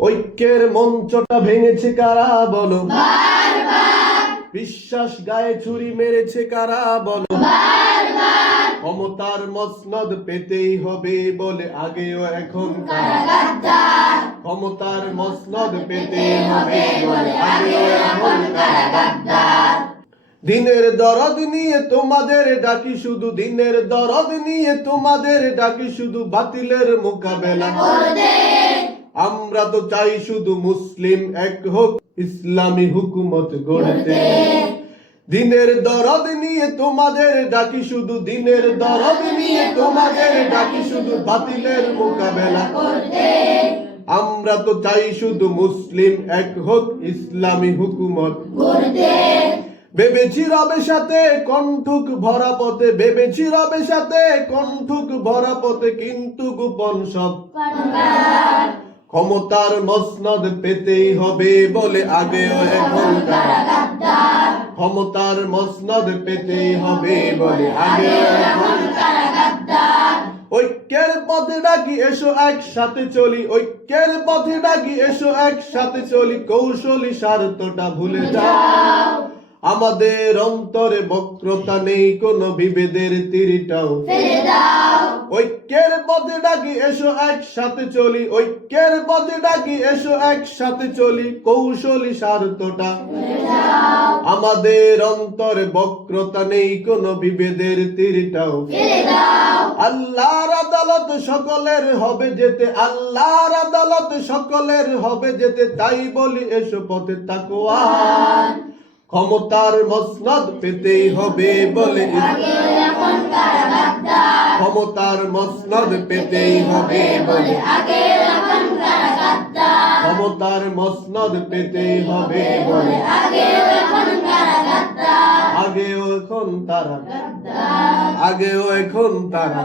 ঐক্যের মঞ্চটা ভেঙেছে কারা বলো, বিশ্বাস গায়ে ছুরি মেরেছে কারা বলো, ক্ষমতার মসনদ পেতেই হবে বলে আগেও এখন ক্ষমতার মসনদ পেতেই হবে বলে আগেও এখন দিনের দরদ নিয়ে তোমাদের ডাকি শুধু, দিনের দরদ নিয়ে তোমাদের ডাকি শুধু, বাতিলের মোকাবেলা আমরা তো চাই শুধু মুসলিম এক হোক, ইসলামী হুকুমত গড়তে। দিনের দরদ নিয়ে তোমাদের ডাকি শুধু, দিনের দরদ নিয়ে তোমাদের ডাকি শুধু, বাতিলের মোকাবেলা আমরা তো চাই শুধু মুসলিম এক হোক, ইসলামী হুকুমত গড়তে। ভেবেছি রবের সাথে কণ্ঠুক ভরা পথে, ভেবেছি রবের সাথে কণ্ঠুক ভরা পথে, কিন্তু গোপন সব ক্ষমতার মসনদ পেতেই হবে বলে আগেও এখন ক্ষমতার মসনদ পেতেই হবে বলে আগেও এখন ঐক্যের পথে ডাকি এসো একসাথে চলি, ঐক্যের পথে ডাকি এসো একসাথে চলি, কৌশলী স্বার্থটা ভুলে যাও আমাদের অন্তরে বক্রতা নেই কোনো বিভেদের তীরটাও ফেলে দাও। ঐক্যের পথে ডাকি এসো একসাথে চলি, ঐক্যের পথে ডাকি এসো একসাথে চলি, কৌশলী স্বার্থটা আমাদের অন্তরে বক্রতা নেই কোনো বিভেদের তীরটাও ফেলে দাও। আল্লাহর আদালত সকলের হবে যেতে, আল্লাহর আদালত সকলের হবে যেতে, তাই বলি এসো পথে তাকওয়া ক্ষমতার মসনদ পেতেই হবে বলে ক্ষমতার মসনদ পেতেই হবে বলে ক্ষমতার মসনদ পেতেই হবে বলে আগেও এখন তারা